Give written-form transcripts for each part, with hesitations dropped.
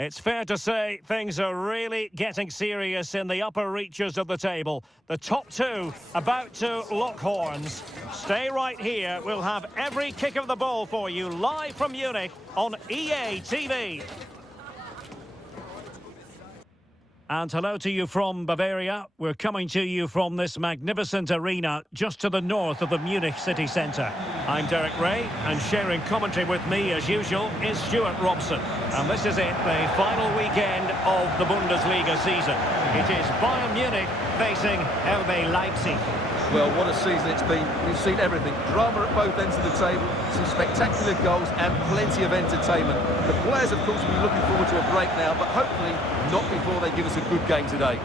It's fair to say things are really getting serious in the upper reaches of the table. The top two about to lock horns. Stay right here. We'll have every kick of the ball for you live from Munich on EA TV. And hello to you from Bavaria. We're coming to you from this magnificent arena just to the north of the Munich city centre. I'm Derek Ray, and sharing commentary with me as usual is Stuart Robson. And this is it, the final weekend of the Bundesliga season. It is Bayern Munich facing RB Leipzig. Well, what a season it's been. We've seen everything. Drama at both ends of the table, some spectacular goals and plenty of entertainment. The players, of course, will be looking forward to a break now, but hopefully not before they give us a good game today.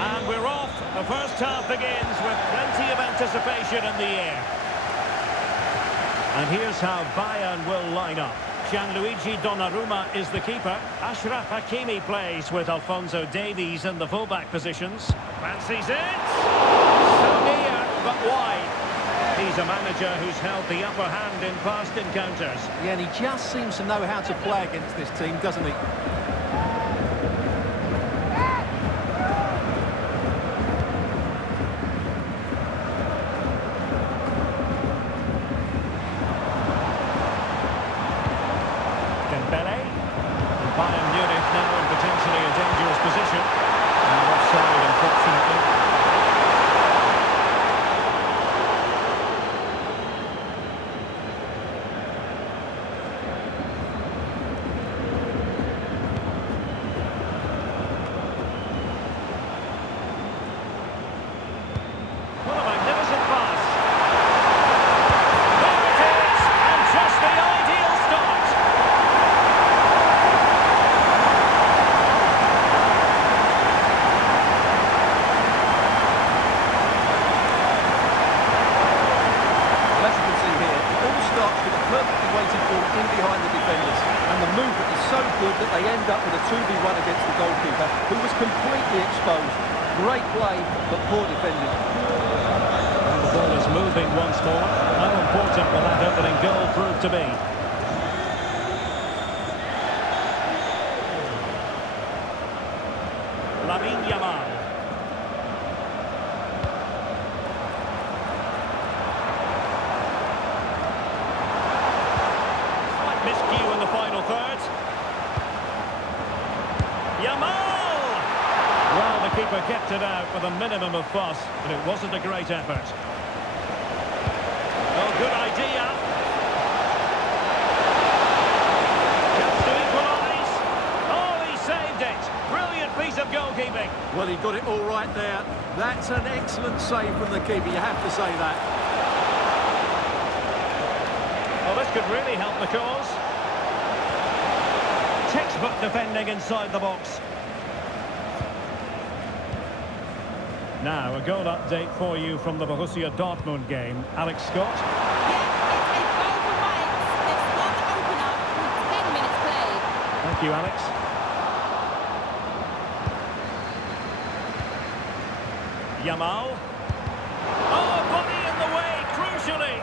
And we're off. The first half begins with plenty of anticipation in the air. And here's how Bayern will line up. Gianluigi Donnarumma is the keeper. Achraf Hakimi plays with Alphonso Davies in the fullback positions. Fancies it! So near, but wide. He's a manager who's held the upper hand in past encounters. Yeah, and he just seems to know how to play against this team, doesn't he? Bayern Munich now in potentially a dangerous position. And offside, unfortunately. What a magnificent pass. There it is, and just the ideal start. Perfectly weighted ball in behind the defenders, and the movement is so good that they end up with a 2v1 against the goalkeeper, who was completely exposed. Great play, but poor defending. And the ball is moving once more. How important will that opening goal prove to be? Lamine Yamal. Miscue in the final third. Yamal! Well, the keeper kept it out with a minimum of fuss, but it wasn't a great effort. Oh, good idea. Just to equalise. Oh, he saved it. Brilliant piece of goalkeeping. Well, he got it all right there. That's an excellent save from the keeper, you have to say that. Well, this could really help the cause. Textbook defending inside the box. Now, a goal update for you from the Borussia Dortmund game. Alex Scott. Yeah, it's a goal for Mainz. They've scored the opener with 10 minutes played. Thank you, Alex. Yamal. Oh, body in the way, crucially.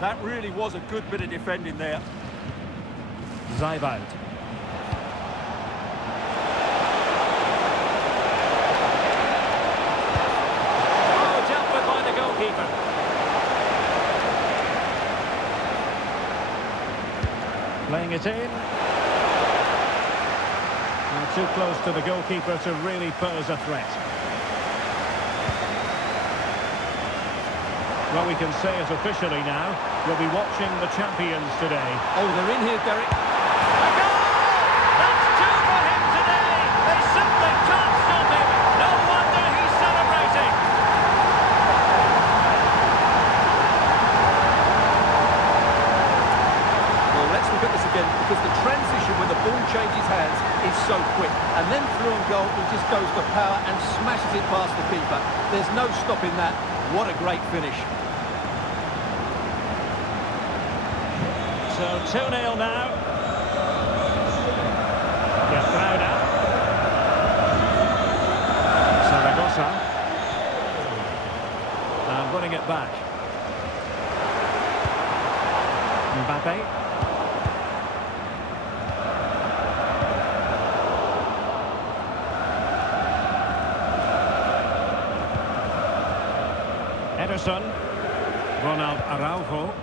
That really was a good bit of defending there. Zaibald. Oh, dealt with by the goalkeeper. Playing it in. And too close to the goalkeeper to really pose a threat. Well, we can say it officially now. We'll be watching the champions today. Oh, they're in here, Derek. A goal! That's two for him today! They simply can't stop him! No wonder he's celebrating! is so quick. And then through on goal, he just goes for power and smashes it past the keeper. There's no stopping that. What a great finish. So 2-0 now. Gefrauda. Saragossa. And winning it back. Mbappe. Ederson. Ronald Araujo.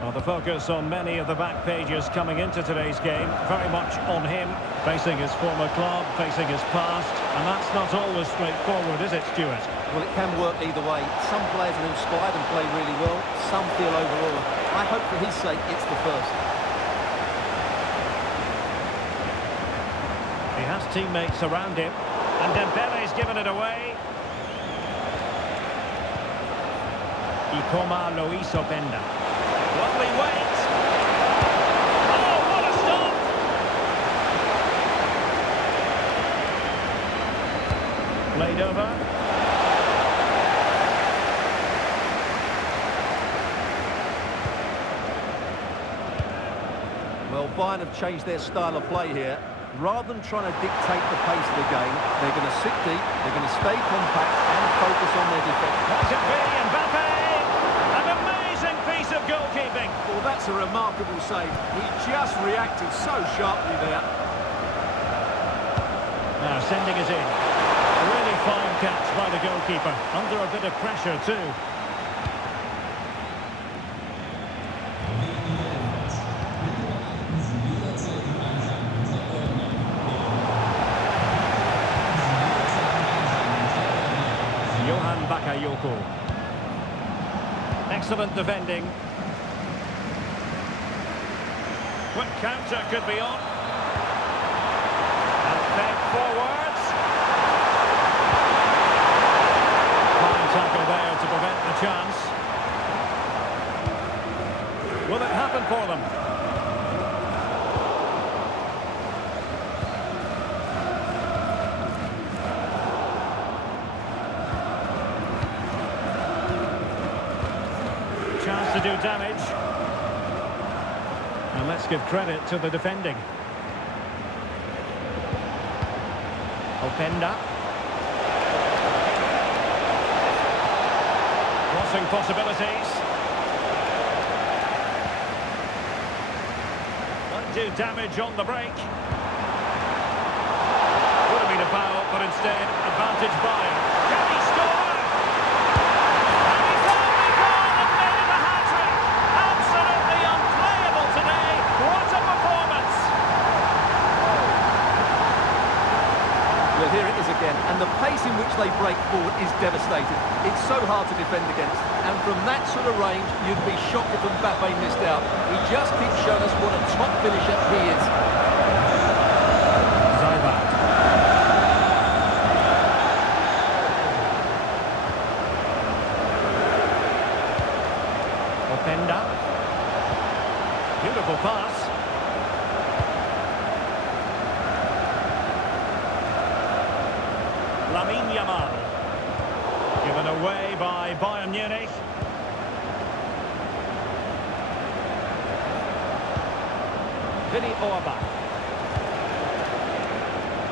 Well, the focus on many of the back pages coming into today's game, very much on him, facing his former club, facing his past, and that's not always straightforward, is it, Stuart? Well, it can work either way. Some players are inspired and play really well, some feel overall. I hope for his sake it's the first. He has teammates around him, and Dembele's given it away. Ikoma Luis Openda. Lovely weight. Oh, what a stop! Played over. Well, Bayern have changed their style of play here. Rather than trying to dictate the pace of the game, they're going to sit deep, they're going to stay compact and focus on their defence. What could be? Mbappe! An amazing piece of goalkeeping. Well, that's a remarkable save. He just reacted so sharply there. Now sending it in. A really fine catch by the goalkeeper. Under a bit of pressure too. Bakayoko. Excellent defending. Quick counter could be on. And fed forwards. Fine tackle there to prevent the chance. Will it happen for them? Chance to do damage. And let's give credit to the defending. Openda. Crossing possibilities. Might do damage on the break. Would have been a foul, but instead advantage Bayern. Can he score? Well, here it is again, and the pace in which they break forward is devastating. It's so hard to defend against, and from that sort of range, you'd be shocked if Mbappe missed out. He just keeps showing us what a top finisher he is. Zaybalt. Openda. Beautiful pass. Given away by Bayern Munich. Vinny Orbach.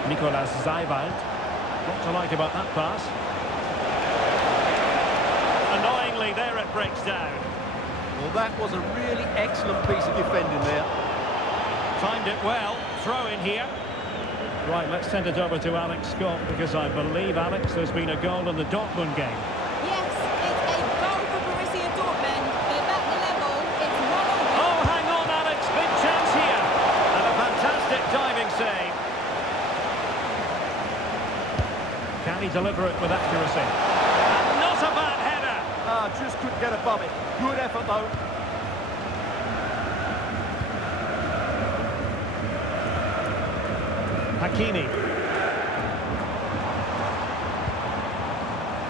Nicolas Zaybalt. What to like about that pass? Annoyingly, there it breaks down. Well, that was a really excellent piece of defending there. Timed it well. Throw in here. Right, let's send it over to Alex Scott, because I believe, Alex, there's been a goal in the Dortmund game. Yes, it's a goal for Borussia Dortmund. They're back to level. It's 1-1. Oh, hang on, Alex. Big chance here. And a fantastic diving save. Can he deliver it with accuracy? And not a bad header. Just couldn't get above it. Good effort, though. Hakimi.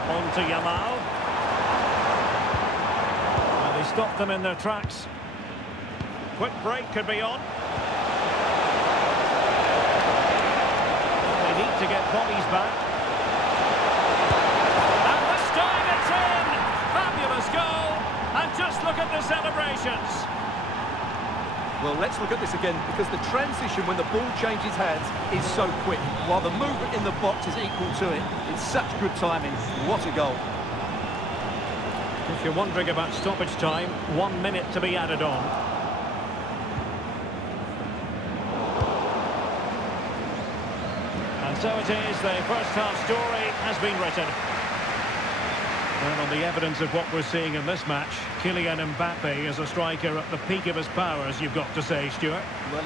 On to Yamal. Well, they stopped them in their tracks. Quick break could be on. to get bodies back. And this time it's in! Fabulous goal! And just look at the celebrations. Well, let's look at this again, because the transition when the ball changes hands is so quick, while the movement in the box is equal to it. It's such good timing. What a goal. If you're wondering about stoppage time, 1 minute to be added on. And so it is, the first half story has been written. And on the evidence of what we're seeing in this match, Kylian Mbappe is a striker at the peak of his powers, you've got to say, Stuart. Well,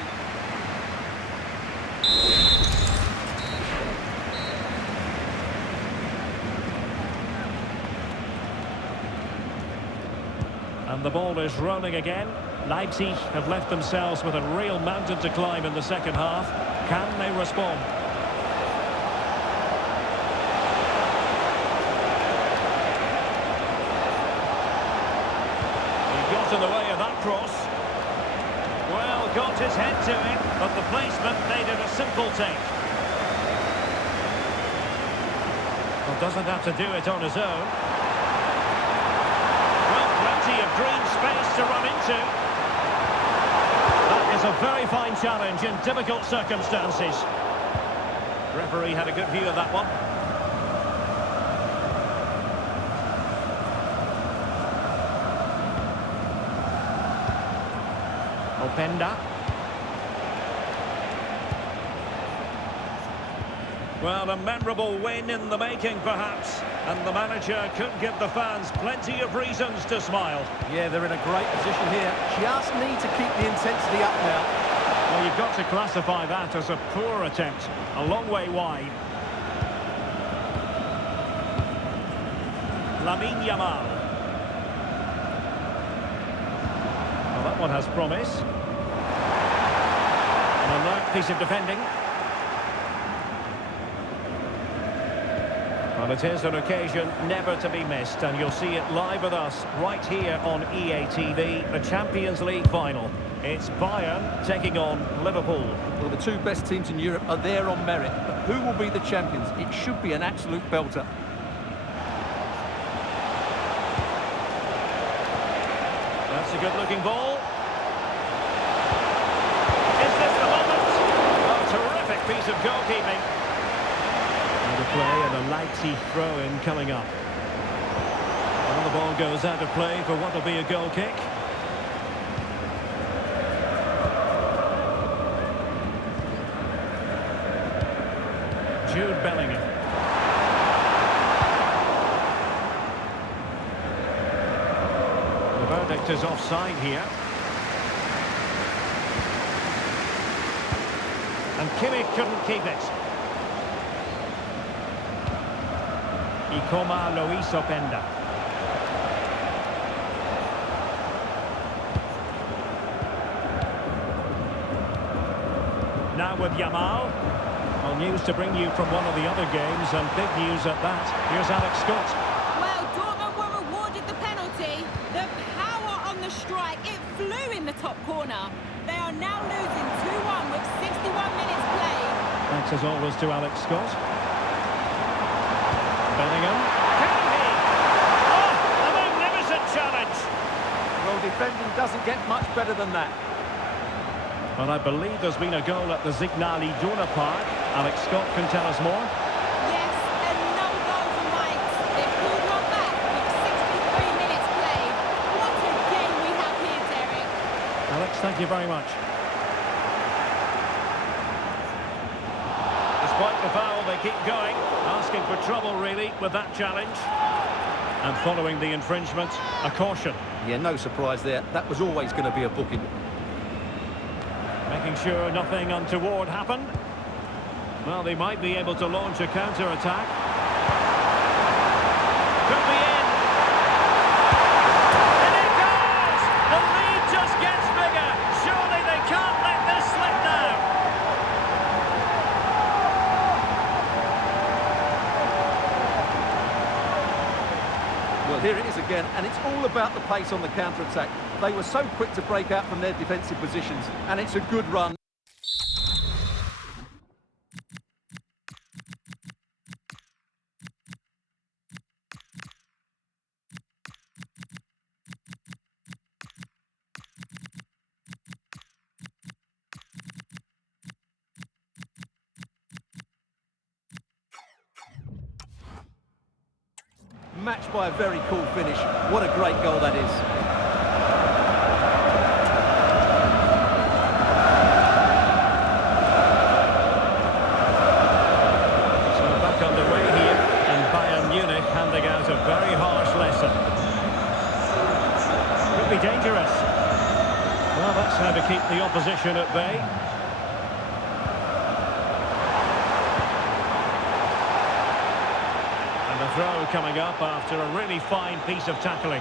and the ball is rolling again. Leipzig have left themselves with a real mountain to climb in the second half. Can they respond? In the way of that cross. Well, got his head to it, but the placement made it a simple take. Well, doesn't have to do it on his own. Well, plenty of green space to run into. That is a very fine challenge in difficult circumstances. Referee had a good view of that one. Openda. Well, a memorable win in the making, perhaps. And the manager could give the fans plenty of reasons to smile. yeah, they're in a great position here. Just need to keep the intensity up now. Well, you've got to classify that as a poor attempt. A long way wide. Lamine Yamal. Well, that one has promise. An alert piece of defending. Well, it is an occasion never to be missed, and you'll see it live with us right here on EA TV, the Champions League final. It's Bayern taking on Liverpool. Well, the two best teams in Europe are there on merit, but who will be the champions? It should be an absolute belter. That's a good-looking ball. Is this the moment? A terrific piece of goalkeeping. And a play and a Leipzig throw-in coming up. Well, the ball goes out of play for what will be a goal kick. Jude Bellingham. The verdict is offside here. And Kimmich couldn't keep it. Ikoma Luis Openda. Now with Yamal. Well, news to bring you from one of the other games, and big news at that. Here's Alex Scott. Well, Dortmund were awarded the penalty. The power on the strike, it flew in the top corner. They are now losing 2-1 with 61 minutes played. Thanks as always to Alex Scott. Bellingham. Can he? Oh, a magnificent challenge. Well, defending doesn't get much better than that. Well, I believe there's been a goal at the Signal Iduna Park. Alex Scott can tell us more. Yes, another goal for Mainz. They pulled one back with 63 minutes played. What a game we have here, Derek. Alex, thank you very much. Despite the foul, they keep going, asking for trouble, really, with that challenge. And following the infringement, a caution. Yeah, no surprise there. That was always going to be a booking. Making sure nothing untoward happened. Well, they might be able to launch a counter-attack. Could be in. And it goes! The lead just gets bigger. Surely they can't let this slip now. Well, here it is again, and it's all about the pace on the counter-attack. They were so quick to break out from their defensive positions, and it's a good run. matched by a very cool finish. What a great goal that is. So back underway here, and Bayern Munich handing out a very harsh lesson. Could be dangerous. Well, that's how to keep the opposition at bay. And the throw coming up after a really fine piece of tackling.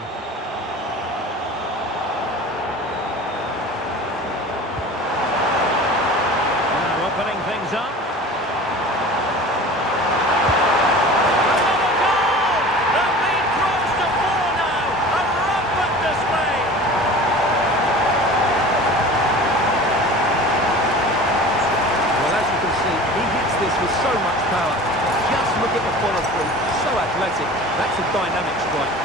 Now opening things up. Another goal! The lead grows to 4 now. A rampant display. Well, as you can see, he hits this with so much power. Just look at the follow-through. So athletic. That's a dynamic strike.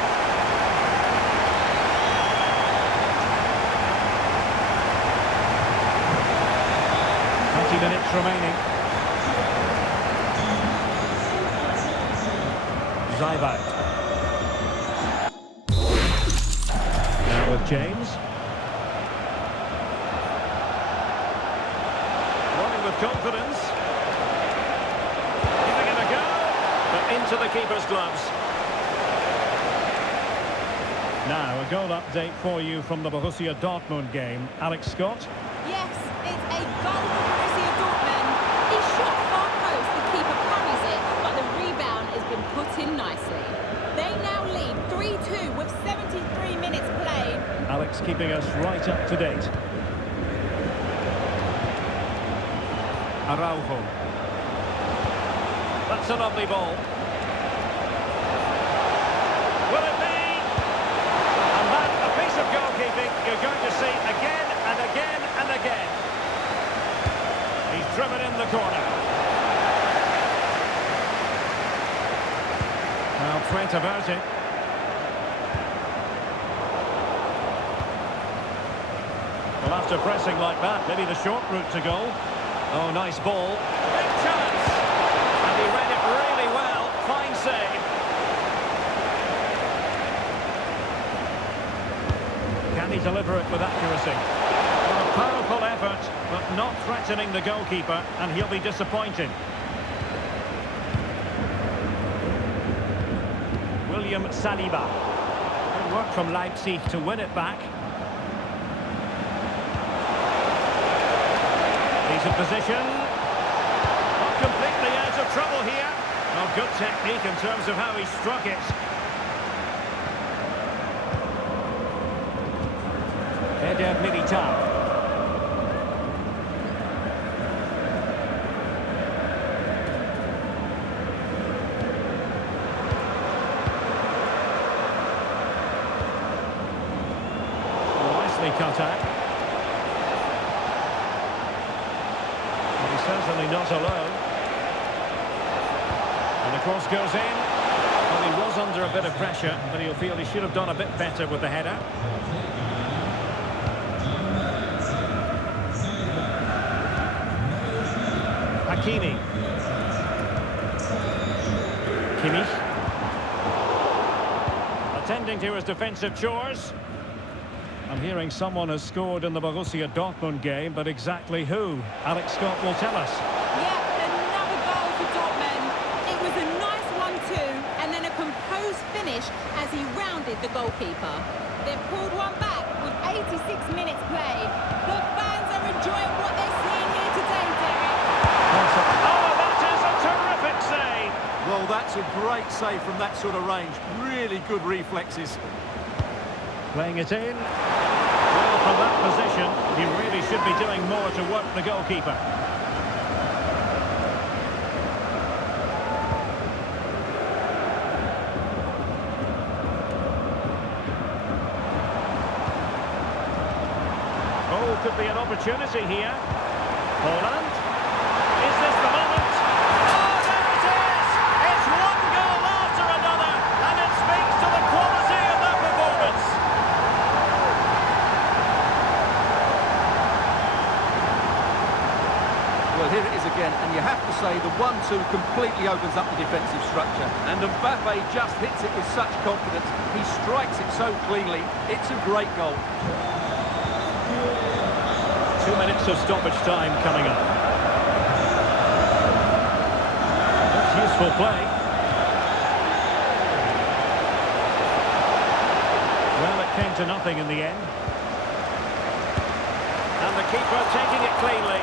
Minutes remaining. Zaibat. Now with James. Running with confidence. Giving it a go. But into the keeper's gloves. Now a goal update for you from the Borussia Dortmund game. Alex Scott. Yes, it's a goal for Borussia Dortmund. He shot far post, the keeper parries it, but the rebound has been put in nicely. They now lead 3-2 with 73 minutes played. Alex keeping us right up to date. Araujo. That's a lovely ball. Will it be? And that, a piece of goalkeeping you're going to see again and again and again. He's driven in the corner. Now threat about it. Well, after pressing like that, maybe the short route to goal. Oh, nice ball. Big chance! And he read it really well. Fine save. Can he deliver it with accuracy? Well, a powerful effort, but not threatening the goalkeeper, and he'll be disappointed. William Saliba. Good work from Leipzig to win it back. Decent position. Not completely out of trouble here. Well, good technique in terms of how he struck it. Eder Militao. Nicely cut out. He's certainly not alone. And the cross goes in. Well, he was under a bit of pressure, but he'll feel he should have done a bit better with the header. Hakimi. Kimmich. Attending to his defensive chores. I'm hearing someone has scored in the Borussia Dortmund game, but exactly who? Alex Scott will tell us. Yeah, another goal for Dortmund. It was a nice 1-2 and then a composed finish as he rounded the goalkeeper. They've pulled one back with 86 minutes played. The fans are enjoying what they're seeing here today, Derek. Oh, that is a terrific save! Well, that's a great save from that sort of range. Really good reflexes. Playing it in. Well, from that position, he really should be doing more to work the goalkeeper. Oh, could be an opportunity here. Holland. Is this the moment? Oh, there it is! It's one goal after another, and it speaks to the quality of that performance. Well, here it is again, and you have to say, the 1-2 completely opens up the defensive structure. And Mbappe just hits it with such confidence. He strikes it so cleanly. It's a great goal. 2 minutes of stoppage time coming up. That's useful play. Well, it came to nothing in the end. And the keeper taking it cleanly.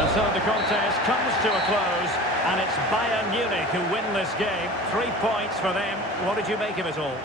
And so the contest comes to a close, and it's Bayern Munich who win this game. 3 points for them. What did you make of it all?